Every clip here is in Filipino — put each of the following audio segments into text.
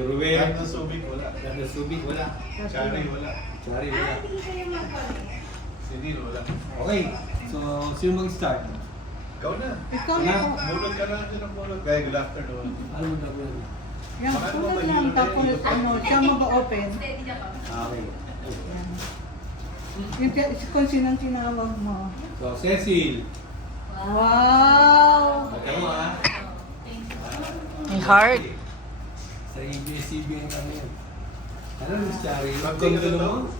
Si Ruel. Lahat ng Subic, wala. Lahat ng Subic, wala. Chari, wala. Chari, wala. Si Neil, wala. Okay, so sino mag-start? Ikaw na. Ikaw Wala. na. Mulot ka na ng mulot. Kaya good afternoon. Ano mo gagawin? Yung sunod lang, tapos siya mag-open. Okay. Yan. Yung kung sinong tinawag mo. So, Cecil. Wow! Magkano mo ha? May heart. Sa ABS-CBN kami yan. Ano, Miss Chari? Something Gundo ano to? mo?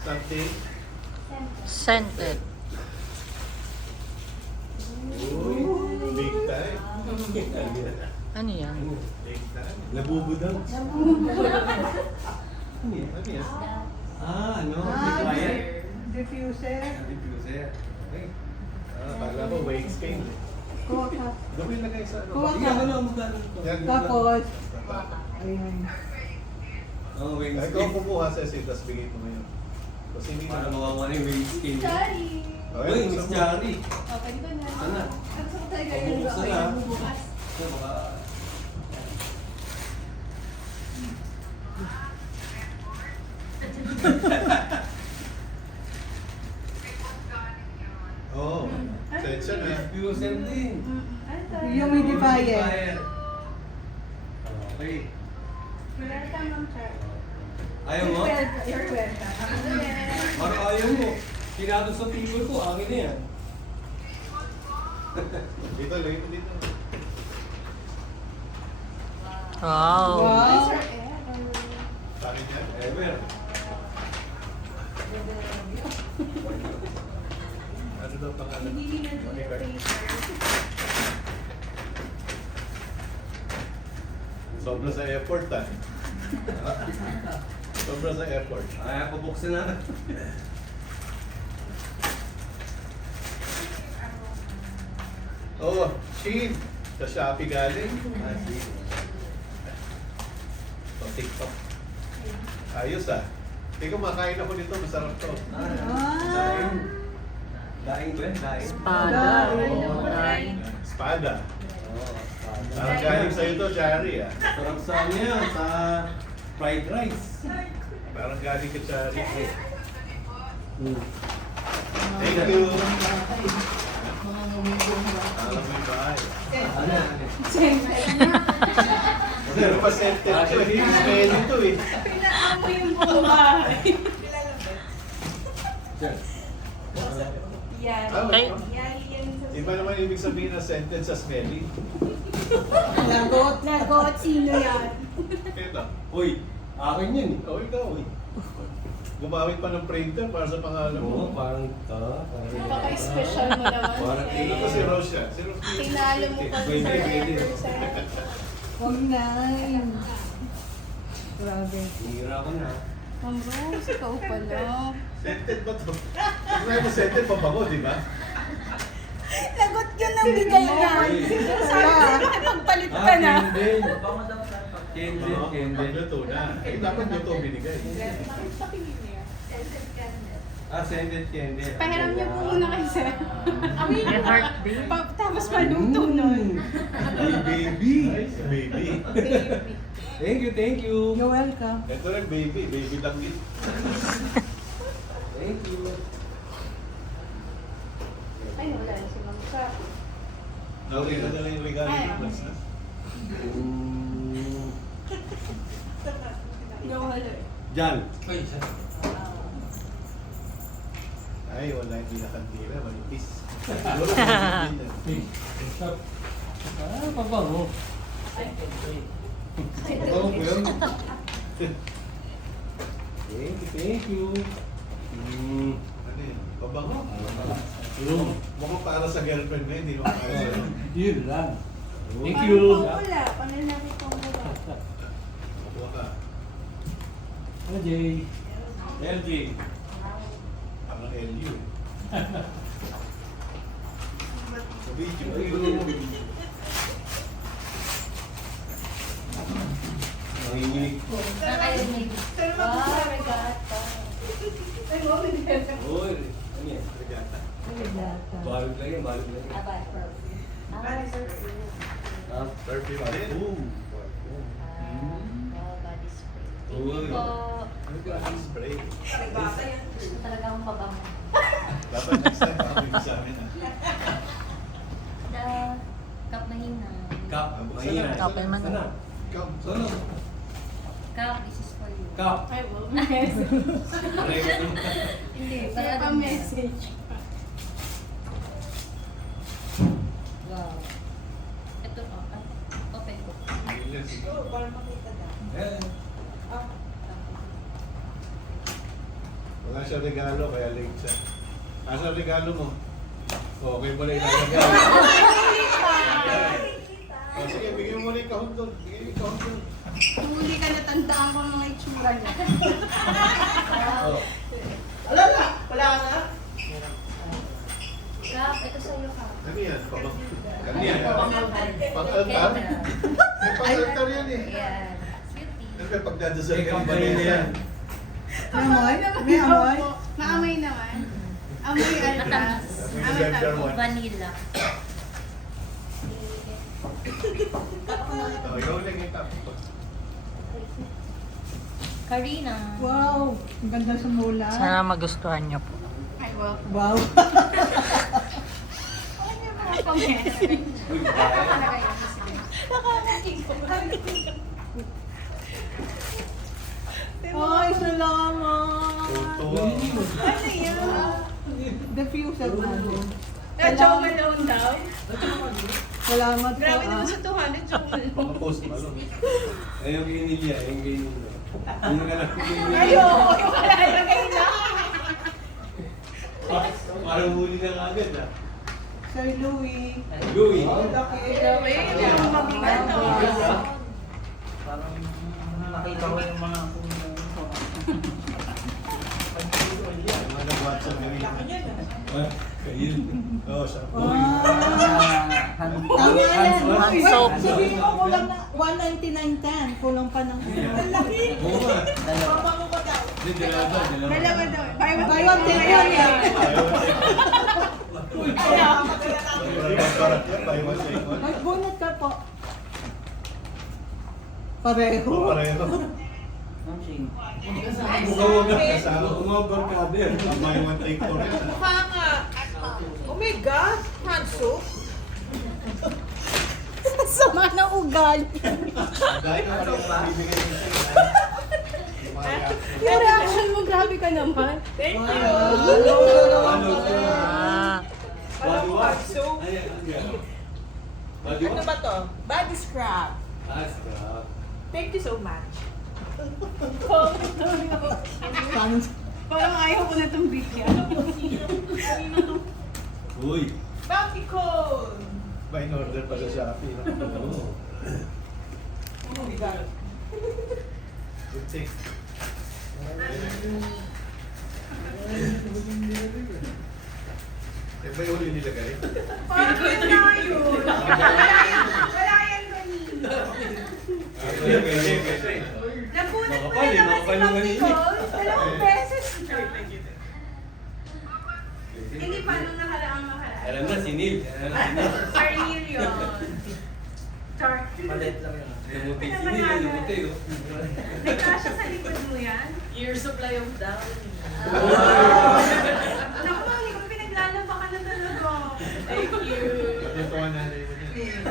Something. Scented. Uy, big time. Ano yan? Big time. Labubo daw. Ano yan? Ano yan? Ano? Ah, Quiet. diffuser. Diffuser. Okay. Kala ko wake stain. Kuha ka. Gawin na kayo sa ano. Kuha Ikaw ka. ano, magkano ito? Yan, Tapos, ayun. Oh, wing Ay, ikaw skin. kumuha sa Sid, tapos bigay mo ngayon. Kasi hindi Para na. mawawa na yung wing skin. Sorry. Uy, Miss Chari. Okay, ko na. Sana. Gusto ko talaga Pabuksan yun. na. Bukas. So, baka... Oo. Sensya na. Diffuser din. Humidifier. Okay. Welcome, Ma'am Char. Ayaw mo? You're welcome. Parang ayaw mo. Kinado sa table ko, akin na yan. Dito, lagay mo dito. Wow. Wow. Sir Ed. Sa akin yan. Ever. Ano daw pangalan? Hindi na Monica. Sobra sa effort, ah. Sobra sa effort. Ay, pabuksan na. Oh, Shein. Sa Shopee galing. Sa TikTok. Ayos ah. Hindi ko makain ako dito. Masarap to. Ah. Daing ba yan? Daing? Espada. Oo. Daing. Espada. Oo. Parang galing sa'yo to, Chari ah. Sarap sa ano yan? Sa fried rice. Parang galing ka, Chari. Hmm. Thank you. Alam mo yung bahay. Ano yan? Pero pa scented ko eh. Smell ito eh. Pinaamoy yung buong bahay. Diyan. Yan. Okay. Yan, yan sa... Iba naman ibig sabihin na scented sa smelly. Lagot. Lagot, sino yan? Ito. Uy, akin yun eh. Oh, ikaw eh. Gumamit pa ng printer para sa pangalan Oo, mo. parang Napaka-special mo naman. Parang Sir. Ito si Rose siya. Si Rose. Tinalo mo pa Pwede, Sir pwede. Ederson. Huwag na. Grabe. hira ko na. Ma'am Rose, ikaw pala. Scented ba to? Kung mo scented, pabango, di ba? Lagot yun ang bigay niya. Sabi ko, nakipagpalit ka na. Candle. Candle, Oo, candle. luto na. Eh, dapat luto binigay. Scented candle. Pahiram niyo po muna kayo, sir. May heart din. Tapos maluto nun. Ay, baby. Nice, baby. Thank you. You're welcome. Ito rin, baby. Baby langgit. Thank you. Ay, wala na si Ma'am Char. Okay na lang yung regalo Ay, mo. Yung wala. Diyan. Ay, wala hindi na kandila. Manipis. Siguro, manipis na. Pabango. Pabango po yun. Thank you. Ano yun? Pabango? Yung. Mukhang para sa girlfriend mo, hindi naman para sa'yo. Yun lang. Thank Parang you. pangula. Panlalaki pangula. Kuha ka. LJ. LJ. Parang LU eh. Sa video. Nanginginig. Nakalinig. Wow, regata. Ay, wow, regata. Uy, ano yan? Regata. Balog lang yan, balog lang yan. Ah, Ah, Perfect din. Ooh. Uy. Ano ka ang spray? Gusto talaga akong pabango. Dapat next time pakabigay sa amin ah. The cup na hina. Cup. Mahina. Cup, eh, man. Sana. Come. Sana. Cup, this is for you. Cup. Ay, well, message. Hindi, Kaya para pa message. Wow. Ito, open ko. Sige. Eh. Wala siya regalo, kaya late siya. Asa regalo mo? Okay pala yung regalo. Sige, bigyan mo na yung kahon doon. Bigyan mo yung kahon doon. Huli ka na, tandaan ko ang mga itsura niya. Oh. Cup, ito sa'yo, Cup. Ano yan? Ano yan? Pang-altar? May pang-altar yan eh. Ayan. Sweetie. Ano ba pagdadasal May ka ng kampanin banana? yan. May amoy? May amoy? Maamoy naman. Amoy alta. Matamis. Amoy tamis. Vanilla. Oh, ikaw lang yung top. Karina. Wow, ang ganda sa mula. Sana magustuhan niyo po. Ay, wow. Wow. Ano yung mga pamessage? Ay, salamat. Tuwa. Ano yan? Diffuser natin. Joe Malone daw. Salamat po. Grabe naman sa 200, Joe Malone. Pang-post malo. Eh, yung ginilya. Yung ginilya. Yung ka lang ginilya. Ayoko, yung kalalagay na. Parang huli na agad ah. Sir Louie. Louie. Laki. Grabe, yung mabigat to. Parang nakita ko yung mga Yung mga nag-WhatsApp kami. Ah, kail. Oo, siya. Wow. Tama yan. Hand Wait, soap. sabihin mo kulang na 199.10. Kulang pa ng... Ang laki. Oo nga. Papango ko daw. Hindi, dalawa daw. Dalawa daw. Buy one, take one yan. Buy one, take one. Mag-bonnet ka po. Pareho. Oo, pareho. Ma'am Shane. Umabarkada. Buy one, take two. Mukha nga. Oh my God, hand soap. Sama ng ugali. Dahil na parang bibigyan niya sa'yo. Yung reaction mo, grabe ka naman. Thank you. Ano? Ah. Body wash. soap. Ay, ano? Body Ano wash? ba to? Body scrub. Ah, scrub. Thank you so much. Paano? Parang ayaw ko na itong bigyan. Uy. Bounty cone. Ba, in-order pa sa Shopee. Oo. Good thing. Eh, ba yung huli nilagay? Parang malayo. Wala yan kanina. Napunit mo Makapal, na naman si makapal yung Bounty kanina. cone. 2 beses na. Hindi pa nung nakaraang makaraan. Alam na, sinil. Alam na, sinil. Carnel yun. Char. Malit lang yun. Namuti, sinil. Namuti, oh. Nagkasya sa likod mo yan? Year supply of down. Naku, hindi ko pinaglalabakan na talaga. Thank you. Natutuwa na rin mo niya.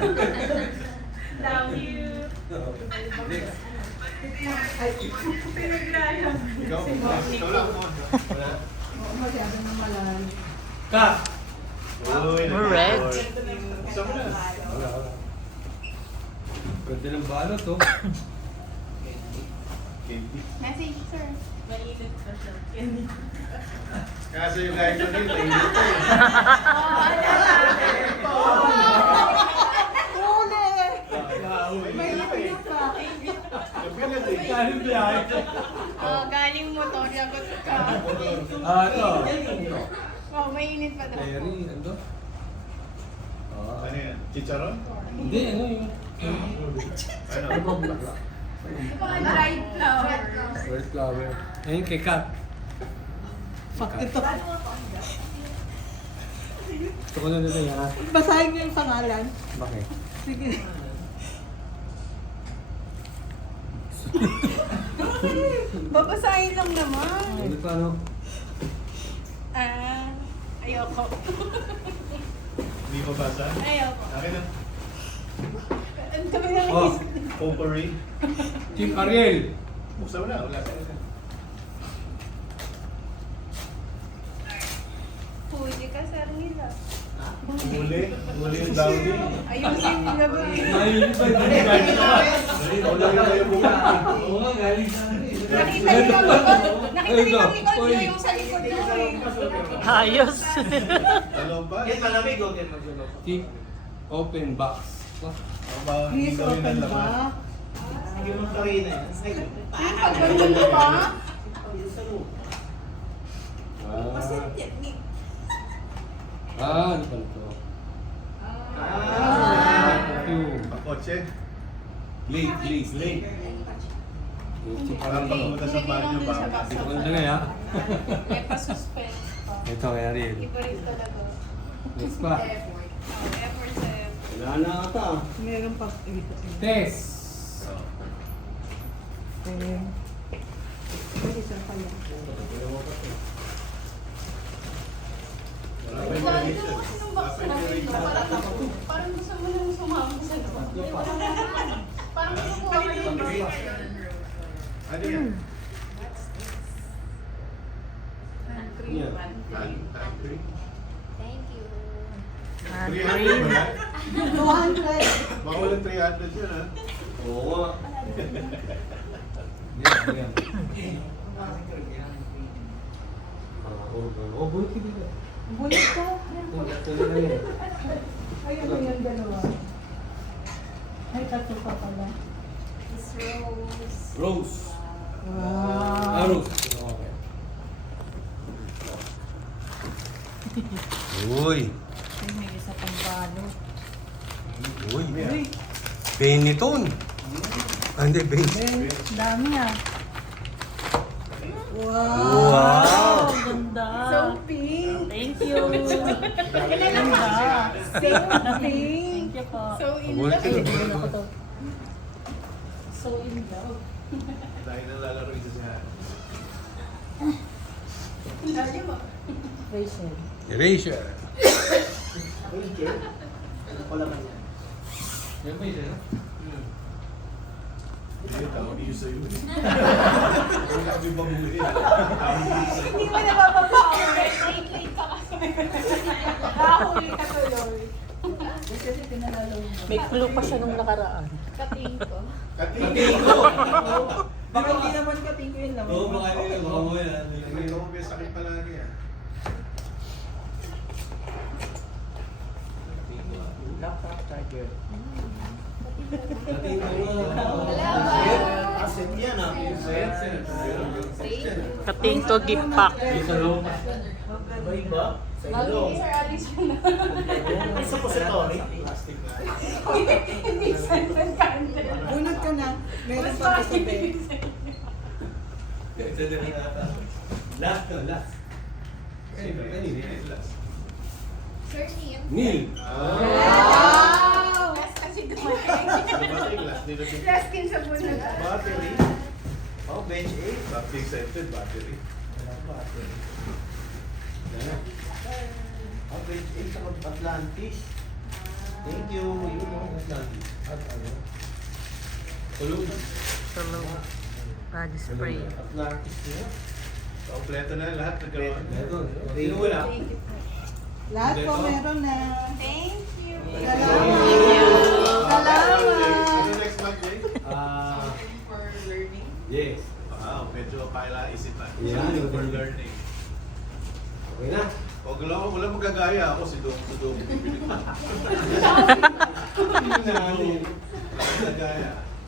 Love you. Next. Pinaglalang. Ikaw? Ikaw lang mo. Wala. Masyado na malalim. Ka! Uy, Red. Gusto mo na? Wala, wala. Ganda ng balot, oh. Candy. Message, sir. Mainit na siya. Kaso yung kahit ano yun, mainit pa eh. Huli! May lakas ka. Kapilat eh. Galing biyahe. Oh, galing motor, yagot ka. Ah, ito. Oh, mainit pa daw. Mary, ano? Ah. Ano yan? Chicharon? Hindi, ano yun? Ano? Mga dried flower. Red flower. Ayun kay Kat. Fuck ito. Gusto ko na nila yan. Basahin niyo yung pangalan. Bakit? Sige. Babasahin lang naman. Ano pa, no? Ayoko. Hindi mabasa? Ayoko. Akin na. Ang kami lang Oh, Potpourri. Chief Ariel. Buksan mo na. Wala ka. Huli ka, Sir Nila. Huli. Huli yung downy. Ayusin nila ba? Ayun ba? Galing sa akin. Wala na yung buwan. Oo nga, galing sa akin. Nakita ni Ma'am Nicole. Nakita ni Ma'am Nicole niyo yung sa likod niyo eh. Ayos. Ano ba? Yan malamig o yan magulog. Chief Open Box. Ang ba? Hindi gawin ng laman. Yung karina yan. Yung pagganyan mo ba? Ano pa ito? Perfume. Pakotse. Blade. Parang pagpunta sa banyo ba? Ito ko na ya. May pa-suspense pa. Ito kay Ariel. Iba rin talaga. Next pa. Effort. Effort sa effort. Wala na ata. Meron pa. Test. Wala pa yung revision. Wala pa yung revision. Parang gusto mo nang sumama sa loob. Parang kinukuha ko yung Ano yan? Yeah. Pantry? Thank you. 300 ba yan? 200. Baka walang 300 yun ha? Oo. Yan. Oh, bulit ka dito. Bulit ko. Ito na yan. Ayun mo yung dalawa. Ay, tatlo pa pala. It's Rose. Rose. Wow. Rose. Okay. Uy. Ay, may isa pang balot. Uy. Benetton. Hindi, Benetton. Dami ah. Wow. Ganda. So pink. Thank you. Ganda. So pink. Thank you po. So in Bulit ka love. dito. So in love. Dahil nang lalaro isa siya. Lagi mo. Rachel. Erasure. Ano pala man yan? Yan ba yun? Hindi, tawag niyo sa'yo. Wala kami babuhin. Tawag niyo sa'yo. Hindi mo napapapower. Late ka kasi. Nakahuli ka tuloy. Kasi pinalalo mo. May clue pa siya nung nakaraan. Kating ko. Katingo! Baka hindi naman kating ko yun lang. Oo, baka nila. Baka mo yan. May ito may sakit palagi ah. Laptop charger. Wala. Asset yan ah. Kating to gift pack. Sa loob. Ba iba? Sa Lagi ilong. ni Sir Alice yun na. May suppository. Plastic na. Hindi scented candle. Bunot ka na. Meron pa sa bed. Last to last. Sir Neil. Neil. Wow! Last kasi dumating. Dumating last nila din. Last din sa bunod. Battery. Oh, bench 8. Battery scented battery. Oh, bench 8 sa Atlantis. Thank you. Yun o. At ano? Tulog. Tulog. Body spray. Atlantis niya. Kompleto na lahat. Nagkaroon. Sino wala? Thank you. Lahat po meron na. Thank you. Salamat. Ano next month, Jay? For learning. Yes. Wow, medyo kaila isipan. Yan. For learning. Okay na. Huwag lang, wala magagaya ako si Dong. Wala magagaya.